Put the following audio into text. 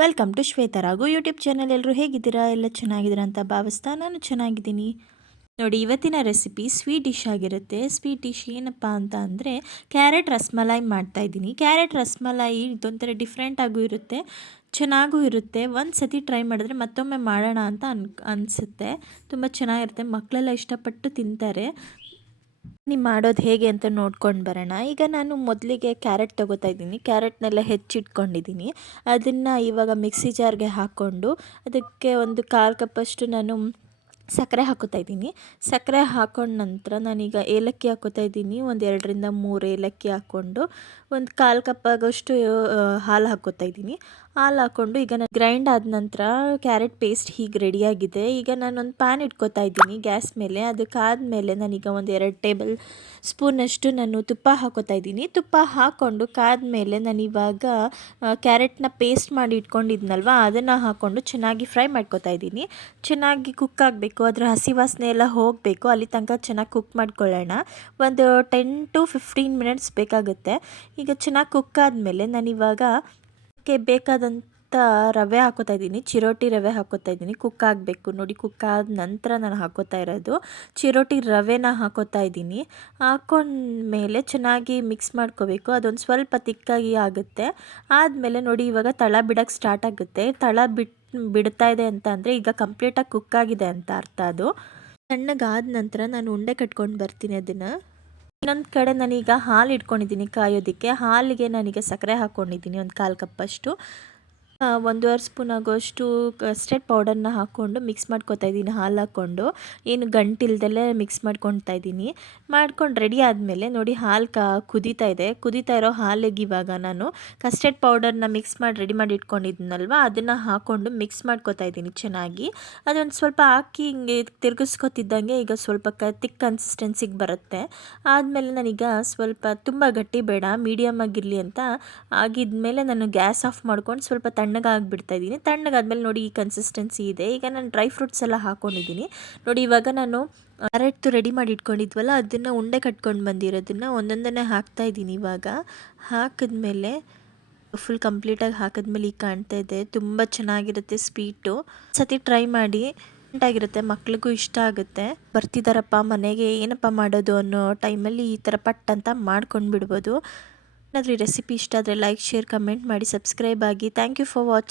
Welcome to Shwetharagu YouTube channel ಎಲ್ಲರೂ ಹೇಗಿದ್ದೀರಾ? ಎಲ್ಲ ಚೆನ್ನಾಗಿದ್ದೀರಾ ಅಂತ ಭಾವಿಸ್ತಾ ನಾನು ಚೆನ್ನಾಗಿದ್ದೀನಿ. ನೋಡಿ, ಇವತ್ತಿನ ರೆಸಿಪಿ ಸ್ವೀಟ್ ಡಿಶ್ ಆಗಿರುತ್ತೆ. ಸ್ವೀಟ್ ಡಿಶ್ ಏನಪ್ಪ ಅಂತ ಅಂದರೆ ಕ್ಯಾರೆಟ್ ರಸ್ಮಲಾಯಿ ಮಾಡ್ತಾಯಿದ್ದೀನಿ ಕ್ಯಾರೆಟ್ ರಸ್ಮಲಾಯಿ ಇದೊಂಥರ ಡಿಫ್ರೆಂಟ್ ಆಗೂ ಇರುತ್ತೆ, ಚೆನ್ನಾಗೂ ಇರುತ್ತೆ. ಒಂದು ಸತಿ ಟ್ರೈ ಮಾಡಿದ್ರೆ ಮತ್ತೊಮ್ಮೆ ಮಾಡೋಣ ಅಂತ ಅನ್, ಅನಿಸುತ್ತೆ. ತುಂಬ ಚೆನ್ನಾಗಿರುತ್ತೆ. ಮಕ್ಕಳೆಲ್ಲ ಇಷ್ಟಪಟ್ಟು ತಿಂತಾರೆ. ನೀವು ಮಾಡೋದು ಹೇಗೆ ಅಂತ ನೋಡ್ಕೊಂಡು ಬರೋಣ. ಈಗ ನಾನು ಮೊದಲಿಗೆ ಕ್ಯಾರೆಟ್ ತೊಗೋತಾ ಇದ್ದೀನಿ. ಕ್ಯಾರೆಟ್ನೆಲ್ಲ ಹೆಚ್ಚಿಟ್ಕೊಂಡಿದ್ದೀನಿ. ಅದನ್ನು ಇವಾಗ ಮಿಕ್ಸಿ ಜಾರ್ಗೆ ಹಾಕ್ಕೊಂಡು ಅದಕ್ಕೆ ಒಂದು ಕಾಲು ಕಪ್ಪಷ್ಟು ನಾನು ಸಕ್ಕರೆ ಹಾಕೋತಾ ಇದ್ದೀನಿ. ಸಕ್ಕರೆ ಹಾಕೊಂಡ ನಂತರ ನಾನೀಗ ಏಲಕ್ಕಿ ಹಾಕೋತಾ ಇದ್ದೀನಿ. ಒಂದು ಎರಡರಿಂದ ಮೂರು ಏಲಕ್ಕಿ ಹಾಕ್ಕೊಂಡು ಒಂದು ಕಾಲು ಕಪ್ಪಾಗೋಷ್ಟು ಹಾಲು ಹಾಕೋತಾ ಇದ್ದೀನಿ. ಹಾಲು ಹಾಕ್ಕೊಂಡು ಈಗ ನಾನು ಗ್ರೈಂಡ್ ಆದ ನಂತರ ಕ್ಯಾರೆಟ್ ಪೇಸ್ಟ್ ಹೀಗೆ ರೆಡಿಯಾಗಿದೆ ಈಗ ನಾನೊಂದು ಪ್ಯಾನ್ ಇಟ್ಕೋತಾ ಇದ್ದೀನಿ ಗ್ಯಾಸ್ ಮೇಲೆ. ಅದಕ್ಕಾದಮೇಲೆ ನಾನೀಗ ಒಂದು ಎರಡು ಟೇಬಲ್ ಸ್ಪೂನಷ್ಟು ನಾನು ತುಪ್ಪ ಹಾಕೋತಾ ಇದ್ದೀನಿ. ತುಪ್ಪ ಹಾಕ್ಕೊಂಡು ಕಾದ್ಮೇಲೆ ನಾನು ಇವಾಗ ಕ್ಯಾರೆಟ್ನ ಪೇಸ್ಟ್ ಮಾಡಿ ಇಟ್ಕೊಂಡಿದ್ನಲ್ವ, ಅದನ್ನು ಹಾಕ್ಕೊಂಡು ಚೆನ್ನಾಗಿ ಫ್ರೈ ಮಾಡ್ಕೋತಾ ಇದ್ದೀನಿ. ಚೆನ್ನಾಗಿ ಕುಕ್ ಆಗಬೇಕು, ಅದರ ಹಸಿ ವಾಸನೆ ಎಲ್ಲ ಹೋಗಬೇಕು, ಅಲ್ಲಿ ತನಕ ಚೆನ್ನಾಗಿ ಕುಕ್ ಮಾಡ್ಕೊಳ್ಳೋಣ. ಒಂದು ಟೆನ್ ಟು ಫಿಫ್ಟೀನ್ ಮಿನಿಟ್ಸ್ ಬೇಕಾಗುತ್ತೆ. ಈಗ ಚೆನ್ನಾಗಿ ಕುಕ್ ಆದಮೇಲೆ ನಾನಿವಾಗ ಅದಕ್ಕೆ ಬೇಕಾದಂಥ ರವೆ ಹಾಕೋತಾ ಇದ್ದೀನಿ. ಚಿರೋಟಿ ರವೆ ಹಾಕೋತಾ ಇದ್ದೀನಿ. ಕುಕ್ ಆಗಬೇಕು. ನೋಡಿ, ಕುಕ್ ಆದ ನಂತರ ನಾನು ಹಾಕೋತಾ ಇರೋದು. ಚಿರೋಟಿ ರವೆನ ಹಾಕೋತಾ ಇದ್ದೀನಿ. ಹಾಕೊಂಡ್ಮೇಲೆ ಚೆನ್ನಾಗಿ ಮಿಕ್ಸ್ ಮಾಡ್ಕೋಬೇಕು. ಅದೊಂದು ಸ್ವಲ್ಪ ತಿಕ್ಕಾಗಿ ಆಗುತ್ತೆ. ಆದಮೇಲೆ ನೋಡಿ, ಇವಾಗ ತಳ ಬಿಡೋಕ್ಕೆ ಸ್ಟಾರ್ಟ್ ಆಗುತ್ತೆ. ತಳ ಬಿಟ್, ಬಿಡ್ತಾ ಇದೆ ಅಂತ ಅಂದರೆ ಈಗ ಕಂಪ್ಲೀಟಾಗಿ ಕುಕ್ ಆಗಿದೆ ಅಂತ ಅರ್ಥ ಅದು. ಸಣ್ಣಗಾದ ನಂತರ ನಾನು ಉಂಡೆ ಕಟ್ಕೊಂಡು ಬರ್ತೀನಿ ಅದನ್ನು. ಇನ್ನೊಂದು ಕಡೆ ನಾನೀಗ ಹಾಲು ಇಟ್ಕೊಂಡಿದ್ದೀನಿ ಕಾಯೋದಕ್ಕೆ. ಹಾಲಿಗೆ ನನಗೆ ಸಕ್ಕರೆ ಹಾಕ್ಕೊಂಡಿದ್ದೀನಿ ಒಂದು ಕಾಲು ಕಪ್ಪಷ್ಟು ಒಂದೂವರೆ ಸ್ಪೂನ್ ಆಗೋಷ್ಟು ಕಸ್ಟರ್ಡ್ ಪೌಡರ್ನ ಹಾಕ್ಕೊಂಡು ಮಿಕ್ಸ್ ಮಾಡ್ಕೊತಾ ಇದ್ದೀನಿ, ಹಾಲು ಹಾಕ್ಕೊಂಡು. ಏನು ಗಂಟಿಲ್ದಲ್ಲೇ ಮಿಕ್ಸ್ ಮಾಡ್ಕೊತಾ ಇದ್ದೀನಿ. ಮಾಡ್ಕೊಂಡು ರೆಡಿ ಆದಮೇಲೆ ನೋಡಿ ಹಾಲು ಕ, ಕುದೀತಾ ಇದೆ. ಕುದೀತಾ ಇರೋ ಹಾಲಿಗೆ ಇವಾಗ ನಾನು ಕಸ್ಟರ್ಡ್ ಪೌಡರ್ನ ಮಿಕ್ಸ್ ಮಾಡಿ ರೆಡಿ ಮಾಡಿ ಇಟ್ಕೊಂಡಿದ್ದೀನಲ್ವ ಅದನ್ನು ಹಾಕ್ಕೊಂಡು ಮಿಕ್ಸ್ ಮಾಡ್ಕೊತಾ ಇದ್ದೀನಿ ಚೆನ್ನಾಗಿ. ಅದೊಂದು ಸ್ವಲ್ಪ ಹಾಕಿ ಹಿಂಗೆ ತಿರುಗಿಸ್ಕೊತಿದ್ದಂಗೆ ಈಗ ಸ್ವಲ್ಪ ಕ ತಿಕ್ ಕನ್ಸಿಸ್ಟೆನ್ಸಿಗೆ ಬರುತ್ತೆ. ಆದಮೇಲೆ ನಾನೀಗ ಸ್ವಲ್ಪ, ತುಂಬ ಗಟ್ಟಿ ಬೇಡ ಮೀಡಿಯಮ್ ಆಗಿರಲಿ ಅಂತ. ಆಗಿದ್ಮೇಲೆ ನಾನು ಗ್ಯಾಸ್ ಆಫ್ ಮಾಡ್ಕೊಂಡು ಸ್ವಲ್ಪ ತಣ್ಣಗಾಗ್ಬಿಡ್ತಾ ಇದ್ದೀನಿ ತಣ್ಣಗಾದ್ಮೇಲೆ ನೋಡಿ ಈ ಕನ್ಸಿಸ್ಟೆನ್ಸಿ ಇದೆ. ಈಗ ನಾನು ಡ್ರೈ ಫ್ರೂಟ್ಸ್ ಎಲ್ಲ ಹಾಕ್ಕೊಂಡಿದ್ದೀನಿ ನೋಡಿ ಇವಾಗ ನಾನು ಕ್ಯಾರೆಟ್ದು ರೆಡಿ ಮಾಡಿ ಇಟ್ಕೊಂಡಿದ್ವಲ್ಲ ಅದನ್ನು ಉಂಡೆ ಕಟ್ಕೊಂಡು ಬಂದಿರೋದನ್ನು ಒಂದೊಂದನ್ನೇ ಹಾಕ್ತಾ ಇದ್ದೀನಿ ಇವಾಗ. ಹಾಕಿದ್ಮೇಲೆ ಫುಲ್ ಕಂಪ್ಲೀಟಾಗಿ ಹಾಕಿದ್ಮೇಲೆ ಈಗ ಕಾಣ್ತಾ ಇದೆ. ತುಂಬ ಚೆನ್ನಾಗಿರುತ್ತೆ ಸ್ವೀಟು ಸತಿ ಟ್ರೈ ಮಾಡಿ ಆಗಿರುತ್ತೆ ಮಕ್ಳಿಗೂ ಇಷ್ಟ ಆಗುತ್ತೆ. ಬರ್ತಿದ್ದಾರಪ್ಪ ಮನೆಗೆ, ಏನಪ್ಪ ಮಾಡೋದು ಅನ್ನೋ ಟೈಮಲ್ಲಿ ಈ ಥರ ಪಟ್ ಅಂತ ಮಾಡ್ಕೊಂಡು ಬಿಡ್ಬೋದು ಏನಾದರೂ ರೆಸಿಪಿ ಇಷ್ಟ ಆದರೆ ಲೈಕ್ ಶೇರ್ ಕಮೆಂಟ್ ಮಾಡಿ ಸಬ್ಸ್ಕ್ರೈಬ್ ಆಗಿ. Thank you for watch